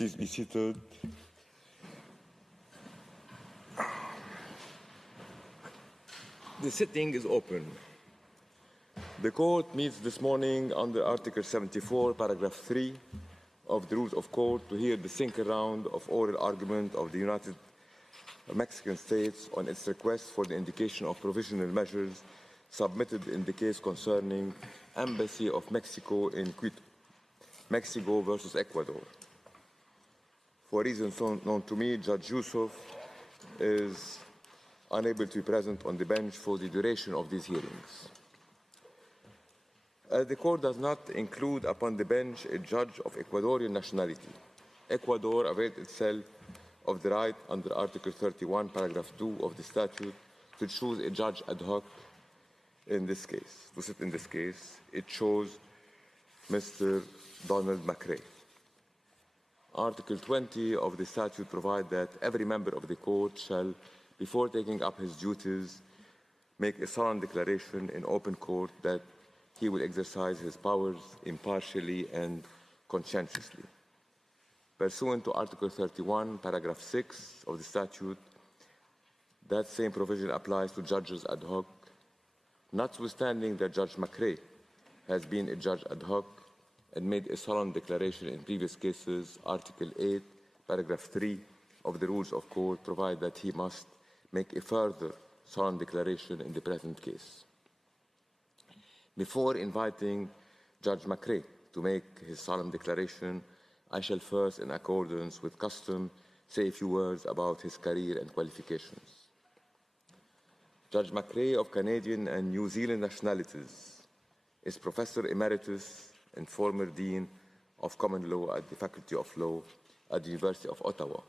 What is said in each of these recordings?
Please be seated. The sitting is open. The court meets this morning under Article 74, paragraph 3 of the Rules of Court to hear the second round of oral argument of the United Mexican States on its request for the indication of provisional measures submitted in the case concerning Embassy of Mexico in Quito, Mexico versus Ecuador. For reasons known to me, Judge Yusuf is unable to be present on the bench for the duration of these hearings. As the court does not include upon the bench a judge of Ecuadorian nationality, Ecuador availed itself of the right under Article 31, paragraph 2 of the statute to choose a judge ad hoc in this case, to sit in this case. It chose Mr. Donald McRae. Article 20 of the statute provides that every member of the court shall, before taking up his duties, make a solemn declaration in open court that he will exercise his powers impartially and conscientiously. Pursuant to Article 31, paragraph 6 of the statute, that same provision applies to judges ad hoc, notwithstanding that Judge McRae has been a judge ad hoc and made a solemn declaration in previous cases. Article 8, paragraph 3 of the Rules of Court provide that he must make a further solemn declaration in the present case. Before inviting Judge McRae to make his solemn declaration, I shall first, in accordance with custom, say a few words about his career and qualifications. Judge McRae, of Canadian and New Zealand nationalities, is Professor Emeritus and former Dean of Common Law at the Faculty of Law at the University of Ottawa.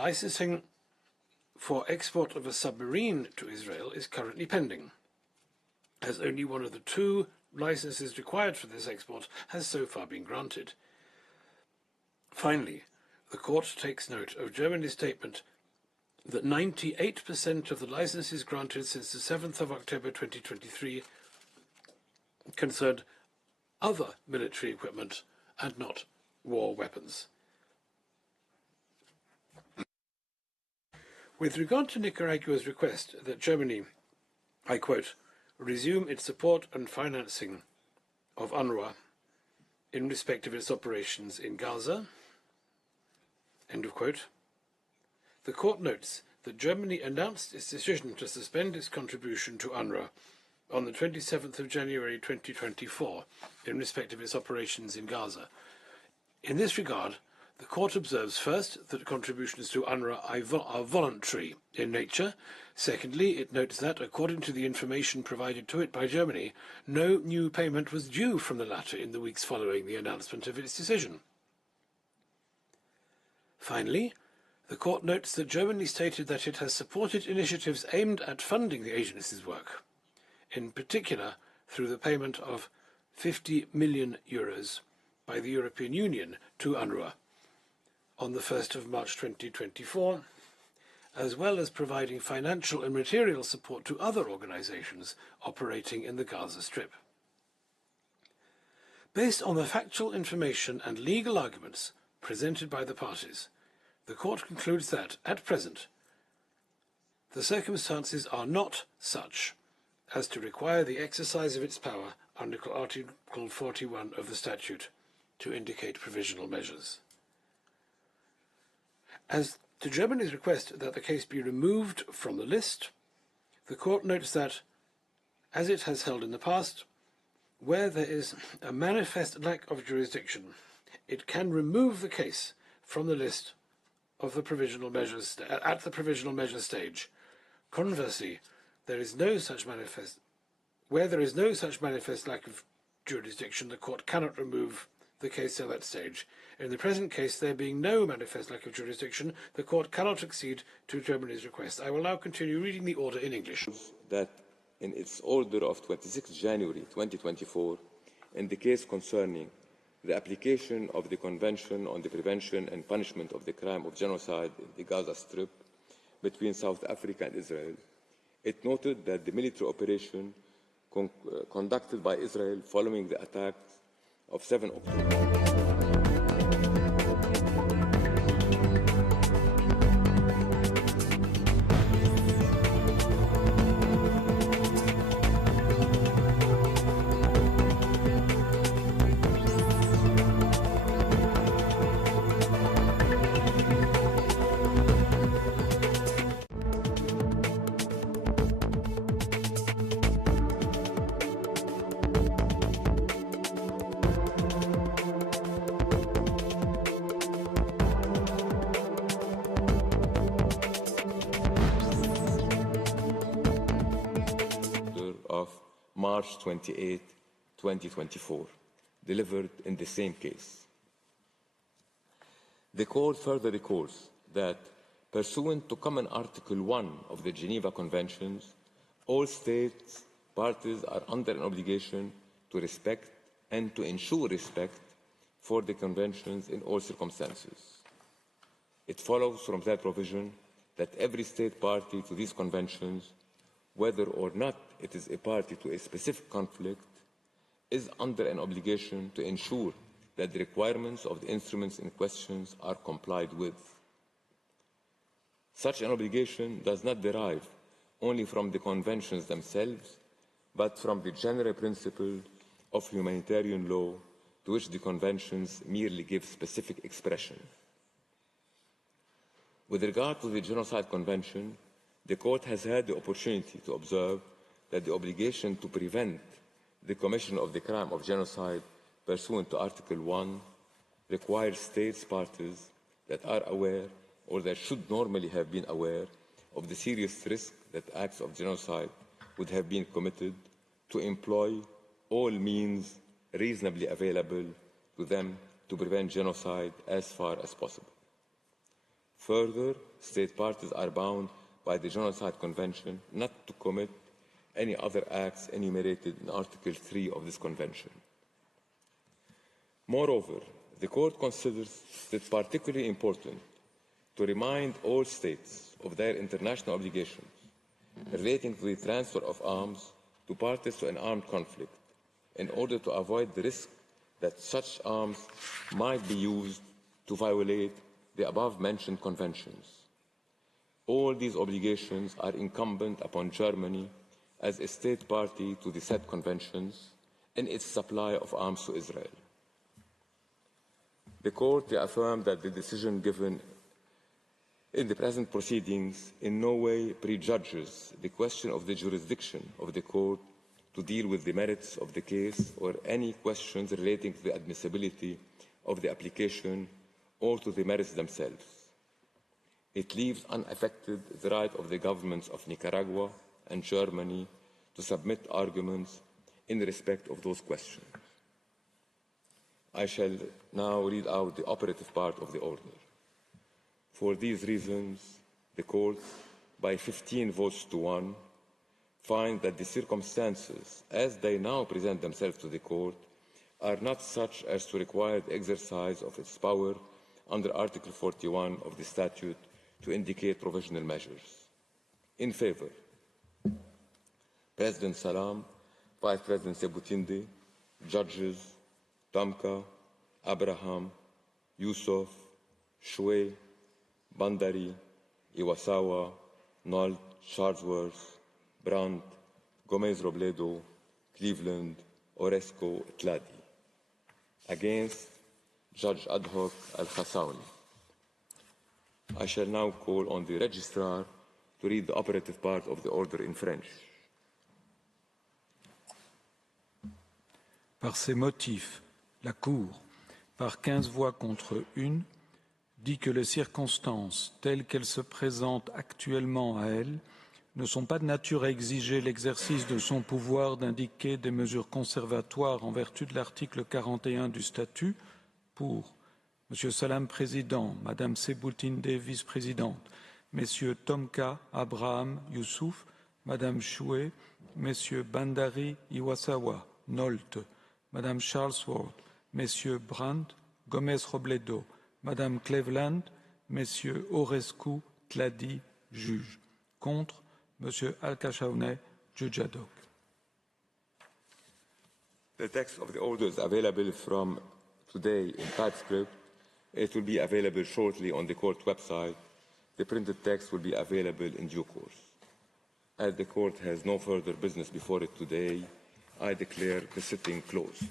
licensing for export of a submarine to Israel is currently pending, as only one of the 2 licenses required for this export has so far been granted. Finally, the court takes note of Germany's statement that 98% of the licenses granted since the 7th of October 2023 concerned other military equipment and not war weapons. With regard to Nicaragua's request that Germany, I quote, resume its support and financing of UNRWA in respect of its operations in Gaza, end of quote, the court notes that Germany announced its decision to suspend its contribution to UNRWA on the 27th of January 2024 in respect of its operations in Gaza. In this regard, the court observes first that contributions to UNRWA are voluntary in nature. Secondly, it notes that, according to the information provided to it by Germany, no new payment was due from the latter in the weeks following the announcement of its decision. Finally, the court notes that Germany stated that it has supported initiatives aimed at funding the agency's work, in particular through the payment of €50 million by the European Union to UNRWA on the 1st of March 2024, as well as providing financial and material support to other organizations operating in the Gaza Strip. Based on the factual information and legal arguments presented by the parties, the court concludes that, at present, the circumstances are not such as to require the exercise of its power under Article 41 of the statute to indicate provisional measures. As to Germany's request that the case be removed from the list, the court notes that, as it has held in the past, where there is a manifest lack of jurisdiction, it can remove the case from the list of the provisional measures at the provisional measures stage. Conversely, where there is no such manifest lack of jurisdiction, the court cannot remove the case at that stage. In the present case, there being no manifest lack of jurisdiction, the court cannot accede to Germany's request. I will now continue reading the order in English. That in its order of 26 January 2024, in the case concerning the application of the Convention on the Prevention and Punishment of the Crime of Genocide in the Gaza Strip between South Africa and Israel, it noted that the military operation conducted by Israel following the attacks of 7 October. March 28, 2024, delivered in the same case. The court further recalls that, pursuant to Common Article 1 of the Geneva Conventions, all states parties are under an obligation to respect and to ensure respect for the conventions in all circumstances. It follows from that provision that every state party to these conventions, whether or not it is a party to a specific conflict, is under an obligation to ensure that the requirements of the instruments in question are complied with. Such an obligation does not derive only from the conventions themselves, but from the general principle of humanitarian law to which the conventions merely give specific expression. With regard to the Genocide Convention, the Court has had the opportunity to observe that the obligation to prevent the commission of the crime of genocide pursuant to Article 1 requires states parties that are aware or that should normally have been aware of the serious risk that acts of genocide would have been committed to employ all means reasonably available to them to prevent genocide as far as possible. Further, state parties are bound by the Genocide Convention not to commit any other acts enumerated in Article 3 of this convention. Moreover, the Court considers it particularly important to remind all states of their international obligations relating to the transfer of arms to parties to an armed conflict in order to avoid the risk that such arms might be used to violate the above-mentioned conventions. All these obligations are incumbent upon Germany as a state party to the said conventions in its supply of arms to Israel. The Court reaffirmed that the decision given in the present proceedings in no way prejudges the question of the jurisdiction of the Court to deal with the merits of the case or any questions relating to the admissibility of the application or to the merits themselves. It leaves unaffected the right of the governments of Nicaragua and Germany to submit arguments in respect of those questions. I shall now read out the operative part of the order. For these reasons, the Court, by 15 votes to 1, finds that the circumstances, as they now present themselves to the Court, are not such as to require the exercise of its power under Article 41 of the statute to indicate provisional measures. In favor, President Salam, Vice President Sebutinde, Judges Tamka, Abraham, Yusuf, Shwe, Bandari, Iwasawa, Nolt, Charlesworth, Brandt, Gomez Robledo, Cleveland, Oresco, Tladi. Against, Judge Ad hoc Al-Khassawi. I shall now call on the Registrar to read the operative part of the order in French. Par ces motifs, la Cour, par 15 voix contre 1, dit que les circonstances telles qu'elles se présentent actuellement à elle ne sont pas de nature à exiger l'exercice de son pouvoir d'indiquer des mesures conservatoires en vertu de l'article 41 du statut pour M. Salam, président, Mme Sebutinde, vice-présidente, M. Tomka, Abraham, Youssouf, Mme Choué, M. Bandari, Iwasawa, Nolt, Mme Charlesworth, M. Brandt, Gomez Robledo, Mme Cleveland, M. Orescu, Tladi, juge. Contre, M. Al-Khassaouneh, juge ad hoc. The text of the order is available from today in TypeScript. It will be available shortly on the court website. The printed text will be available in due course. As the court has no further business before it today, I declare the sitting closed.